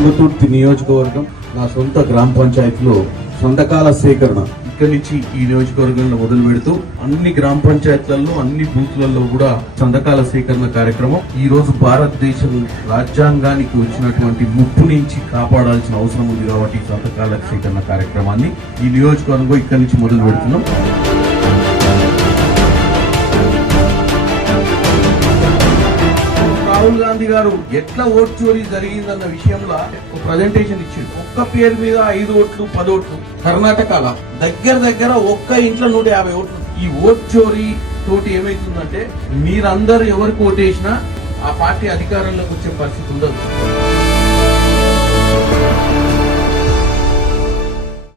తుంగతుర్తి నియోజకవర్గం నా సొంత గ్రామ పంచాయతీలో సంతకాల సేకరణ ఇక్కడి నుంచి ఈ నియోజకవర్గంలో మొదలు పెడుతూ అన్ని గ్రామ పంచాయతీలలో అన్ని బూత్లలో కూడా సంతకాల సేకరణ కార్యక్రమం. ఈ రోజు భారతదేశం రాజ్యాంగానికి వచ్చినటువంటి ముప్పు నుంచి కాపాడాల్సిన అవసరం ఉంది కాబట్టి ఈ సంతకాల సేకరణ కార్యక్రమాన్ని ఈ నియోజకవర్గంలో ఇక్కడి నుంచి మొదలు పెడుతున్నాం. రాహుల్ గాంధీ గారు ఎట్లా ఓట్ చోరీ జరిగిందన్న విషయంలో ఒక ప్రజెంటేషన్ ఇచ్చిండు. ఒక్క పేరు మీద 5 ఓట్లు 10 ఓట్లు కర్ణాటకలో దగ్గర ఒక్క ఇంట్లో 150 ఓట్లు. ఈ ఓట్ చోరీ తోటి ఏమైతుందంటే మీరందరూ ఎవరికి ఓటేసినా ఆ పార్టీ అధికారంలోకి వచ్చే పరిస్థితి ఉండదు.